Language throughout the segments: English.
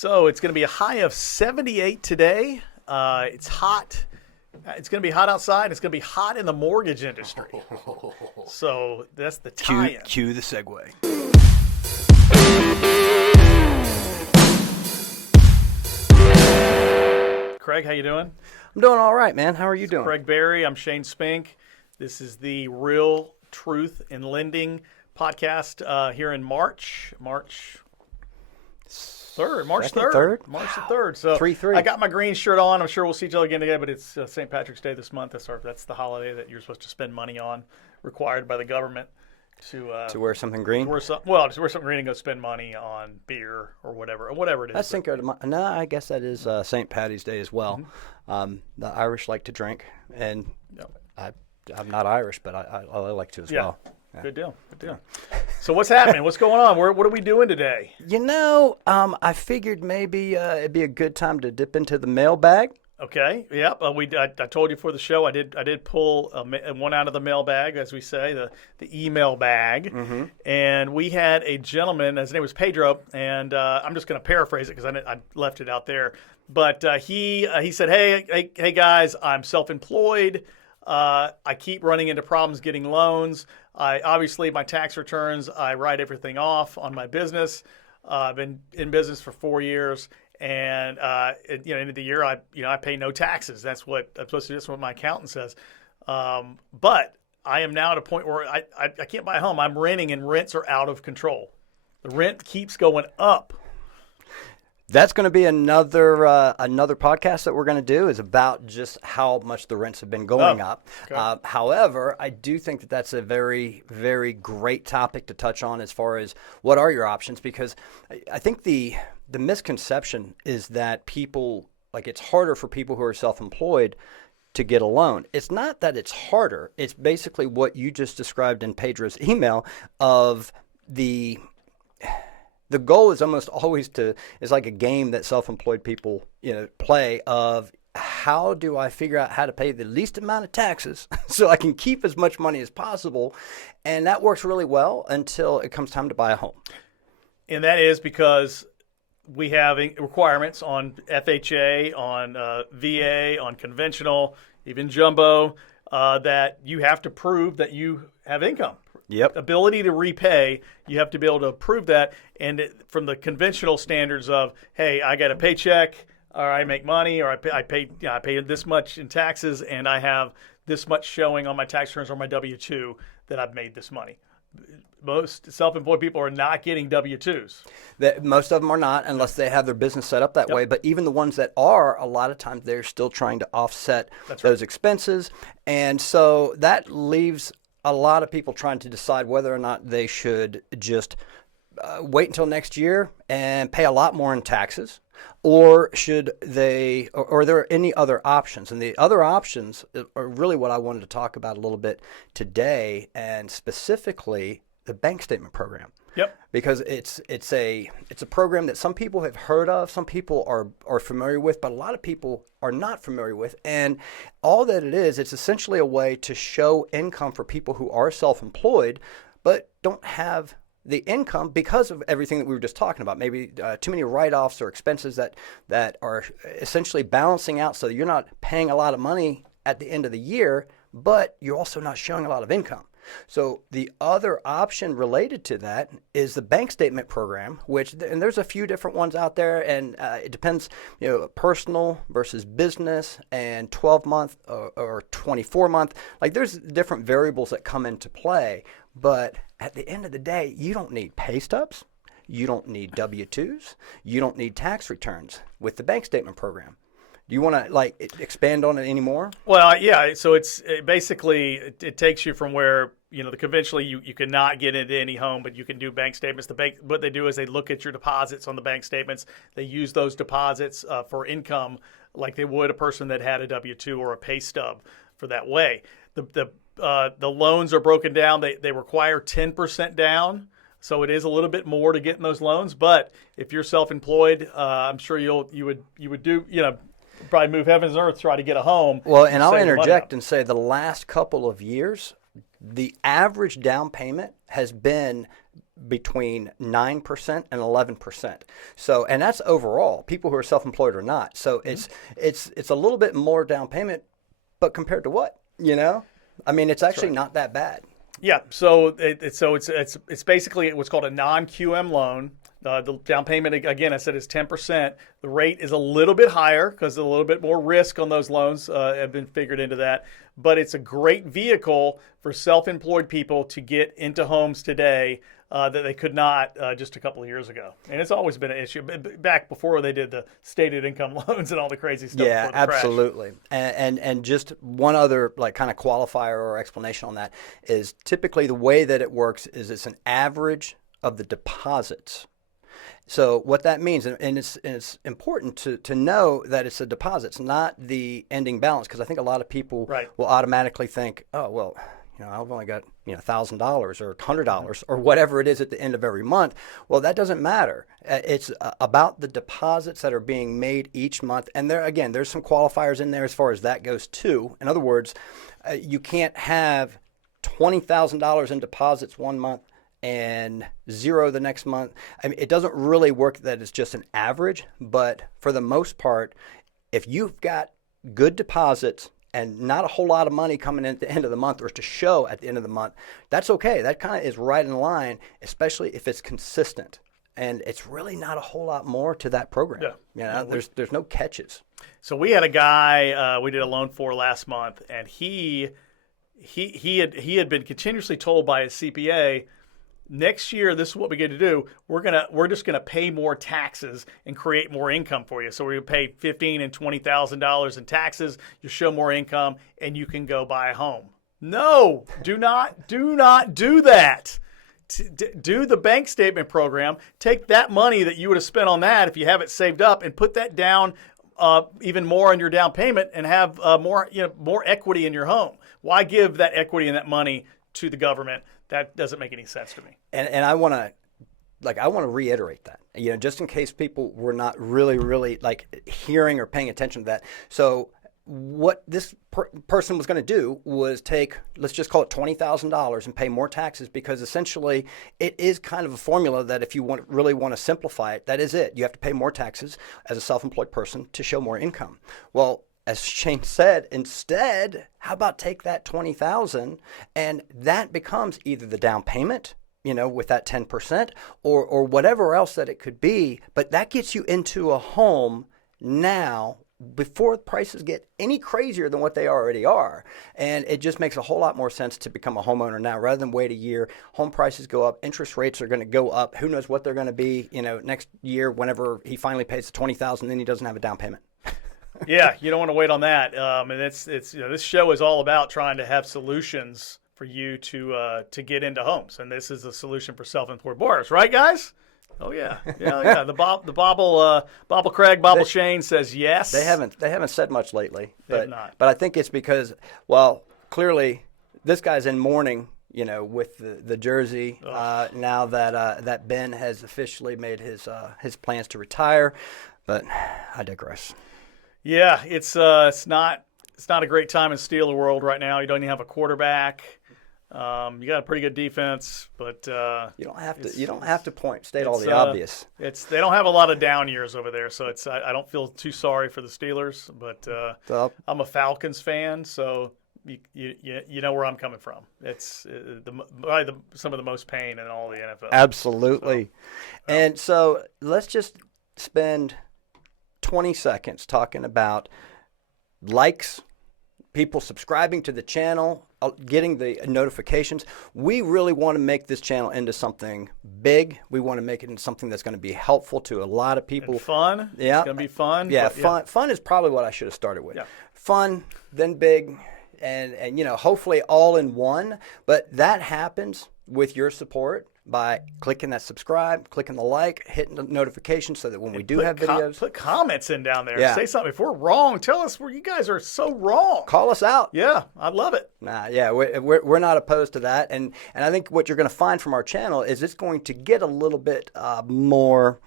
So it's going to be a high of 78 today. It's hot. It's going to be hot outside. It's going to be hot in the mortgage industry. So that's the tie-in. Cue the segue. Craig, how you doing? I'm doing all right, man. How are you doing? Craig Berry. I'm Shane Spink. This is the Real Truth in Lending podcast here in March 3rd. March 3rd. So 3-3. I got my green shirt on. I'm sure we'll see each other again today, but it's St. Patrick's Day this month. That's the holiday that you're supposed to spend money on, required by the government to wear something green. Just wear something green and go spend money on beer or whatever it is. That's Cinco de Mayo. No, I guess that is St. Patty's Day as well. Mm-hmm. The Irish like to drink, and I'm not Irish, but I like to as well. Yeah. Good deal. So what's happening? What's going on? What are we doing today? I figured maybe it'd be a good time to dip into the mailbag. Okay. Yeah. I told you for the show I did pull one out of the mailbag, as we say, the email bag, mm-hmm. And we had a gentleman. His name was Pedro, and I'm just going to paraphrase it because I left it out there. But he said, "Hey guys, I'm self-employed. I keep running into problems getting loans. Obviously, my tax returns, I write everything off on my business. I've been in business for 4 years, and end of the year, I pay no taxes. That's what I'm supposed to do. That's what my accountant says. But I am now at a point where I can't buy a home. I'm renting, and rents are out of control. The rent keeps going up." That's going to be another podcast that we're going to do is about just how much the rents have been going up. Okay. However, I do think that that's a very, very great topic to touch on as far as what are your options, because I think the misconception is that it's harder for people who are self-employed to get a loan. It's not that it's harder. It's basically what you just described in Pedro's email of the goal is almost always it's like a game that self-employed people, play of how do I figure out how to pay the least amount of taxes so I can keep as much money as possible. And that works really well until it comes time to buy a home. And that is because we have requirements on FHA, on VA, on conventional, even jumbo, that you have to prove that you have income. Yep. Ability to repay, you have to be able to prove that. And from the conventional standards of, hey, I got a paycheck, or I make money, or I pay this much in taxes, and I have this much showing on my tax returns or my W-2 that I've made this money. Most self-employed people are not getting W-2s. Most of them are not, unless they have their business set up that way. But even the ones that are, a lot of times they're still trying to offset those expenses. And so that leaves a lot of people trying to decide whether or not they should just wait until next year and pay a lot more in taxes, or should they, or are there any other options? And the other options are really what I wanted to talk about a little bit today, and specifically the bank statement program. Yep. Because it's a program that some people have heard of, some people are familiar with, but a lot of people are not familiar with. And all that it is, it's essentially a way to show income for people who are self-employed but don't have the income because of everything that we were just talking about. Maybe too many write-offs or expenses that are essentially balancing out so that you're not paying a lot of money at the end of the year, but you're also not showing a lot of income. So the other option related to that is the bank statement program, and there's a few different ones out there, and it depends, personal versus business, and 12-month or 24-month. Like, there's different variables that come into play, but at the end of the day, you don't need pay stubs, you don't need W-2s, you don't need tax returns with the bank statement program. Do you want to expand on it anymore? Well, yeah. So it takes you from where the conventionally you cannot get into any home, but you can do bank statements. What they do is they look at your deposits on the bank statements. They use those deposits for income, like they would a person that had a W-2 or a pay stub for that way. The loans are broken down. They require 10% down. So it is a little bit more to get in those loans. But if you're self-employed, I'm sure you would do probably move heavens and earth to try to get a home. Well, and I'll interject and say the last couple of years, the average down payment has been between 9% and 11%. So, and that's overall, people who are self-employed or not. So it's a little bit more down payment, but compared to what, I mean, it's actually not that bad. Yeah, so it's basically what's called a non-QM loan. The down payment, again, I said is 10%. The rate is a little bit higher because a little bit more risk on those loans have been figured into that. But it's a great vehicle for self-employed people to get into homes today that they could not just a couple of years ago. And it's always been an issue back before they did the stated income loans and all the crazy stuff. Yeah, absolutely. And just one other kind of qualifier or explanation on that is typically the way that it works is it's an average of the deposits. So what that means, and it's important to know that it's a deposit, it's not the ending balance, because I think a lot of people will automatically think, oh, well, I've only got $1,000 or $100 or whatever it is at the end of every month. Well, that doesn't matter. It's about the deposits that are being made each month. And there's some qualifiers in there as far as that goes too. In other words, you can't have $20,000 in deposits one month and zero the next month. I mean, it doesn't really work that it's just an average, but for the most part, if you've got good deposits and not a whole lot of money coming in at the end of the month or to show at the end of the month, that's okay. That kind of is right in line, especially if it's consistent. And it's really not a whole lot more to that program. Yeah. There's no catches. So we had a guy we did a loan for last month, and he had been continuously told by his CPA, next year, this is what we get to do. We're just gonna pay more taxes and create more income for you. So we're gonna pay $15,000 and $20,000 in taxes. You show more income, and you can go buy a home. No, do not do that. Do the bank statement program. Take that money that you would have spent on that if you have it saved up, and put that down even more on your down payment, and have more equity in your home. Why give that equity and that money to the government? That doesn't make any sense to me. And I want to reiterate that, just in case people were not really hearing or paying attention to that. So what this person was going to do was take, let's just call it $20,000 and pay more taxes, because essentially it is kind of a formula that if you really want to simplify it, that is it. You have to pay more taxes as a self-employed person to show more income. Well, as Shane said, instead, how about take that $20,000 and that becomes either the down payment, with that 10%, or whatever else that it could be. But that gets you into a home now before prices get any crazier than what they already are. And it just makes a whole lot more sense to become a homeowner now rather than wait a year. Home prices go up. Interest rates are going to go up. Who knows what they're going to be, next year whenever he finally pays the $20,000, then he doesn't have a down payment. Yeah, you don't want to wait on that. And it's this show is all about trying to have solutions for you to get into homes, and this is a solution for self-employed borrowers, right, guys? Oh yeah. The Bobble Craig, Shane says yes. They haven't said much lately, They've not. But I think it's because, well, clearly this guy's in mourning, with the jersey now that Ben has officially made his plans to retire. But I digress. Yeah, it's not a great time in Steeler world right now. You don't even have a quarterback. You got a pretty good defense, but you don't have to state all the obvious. They don't have a lot of down years over there, so I don't feel too sorry for the Steelers. But I'm a Falcons fan, so you know where I'm coming from. It's some of the most pain in all the NFL. Absolutely, and so let's just spend 20 seconds talking about likes, people subscribing to the channel, getting the notifications. We really want to make this channel into something big. We want to make it into something that's going to be helpful to a lot of people. And fun. Yeah. It's going to be fun. Yeah, fun. Fun is probably what I should have started with. Yeah. Fun, then big, and hopefully all in one. But that happens with your support by clicking that subscribe, clicking the like, hitting the notification so that when we do have videos. Put comments in down there. Yeah. Say something. If we're wrong, tell us where you guys are so wrong. Call us out. Yeah, I love it. We're not opposed to that. And I think what you're going to find from our channel is it's going to get a little bit more,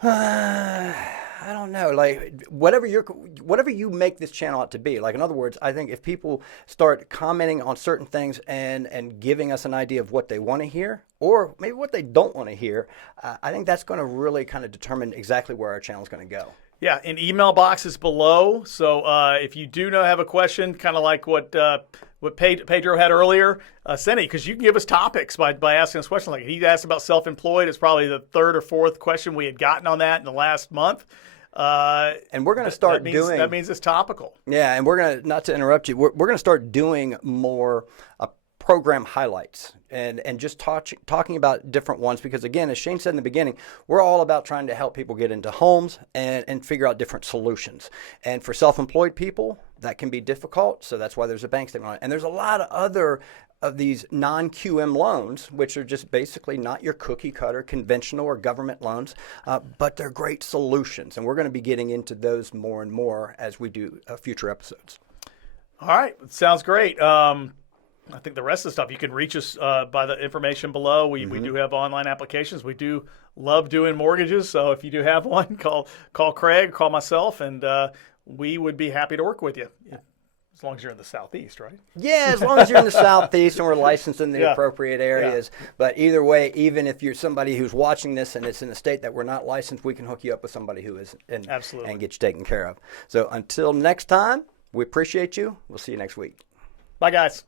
I don't know, like whatever you make this channel out to be. Like, in other words, I think if people start commenting on certain things and giving us an idea of what they want to hear, or maybe what they don't want to hear, I think that's going to really kind of determine exactly where our channel is going to go. Yeah, an email box is below. So if you do have a question, kind of like what Pedro had earlier, send it, because you can give us topics by asking us questions. Like he asked about self-employed. It's probably the third or fourth question we had gotten on that in the last month. And we're going to start doing. That means it's topical. Yeah, and we're going to, not to interrupt you, we're going to start doing more program highlights and just talking about different ones, because again, as Shane said in the beginning, we're all about trying to help people get into homes and figure out different solutions. And for self-employed people, that can be difficult, so that's why there's a bank statement on it. And there's a lot of other of these non-QM loans, which are just basically not your cookie cutter conventional or government loans, but they're great solutions. And we're going to be getting into those more and more as we do future episodes. All right, sounds great. I think the rest of the stuff, you can reach us by the information below. We do have online applications. We do love doing mortgages. So if you do have one, call Craig, call myself, and we would be happy to work with you. As long as you're in the Southeast, right? Yeah, as long as you're in the Southeast and we're licensed in the appropriate areas. Yeah. But either way, even if you're somebody who's watching this and it's in a state that we're not licensed, we can hook you up with somebody who is Absolutely. And get you taken care of. So until next time, we appreciate you. We'll see you next week. Bye, guys.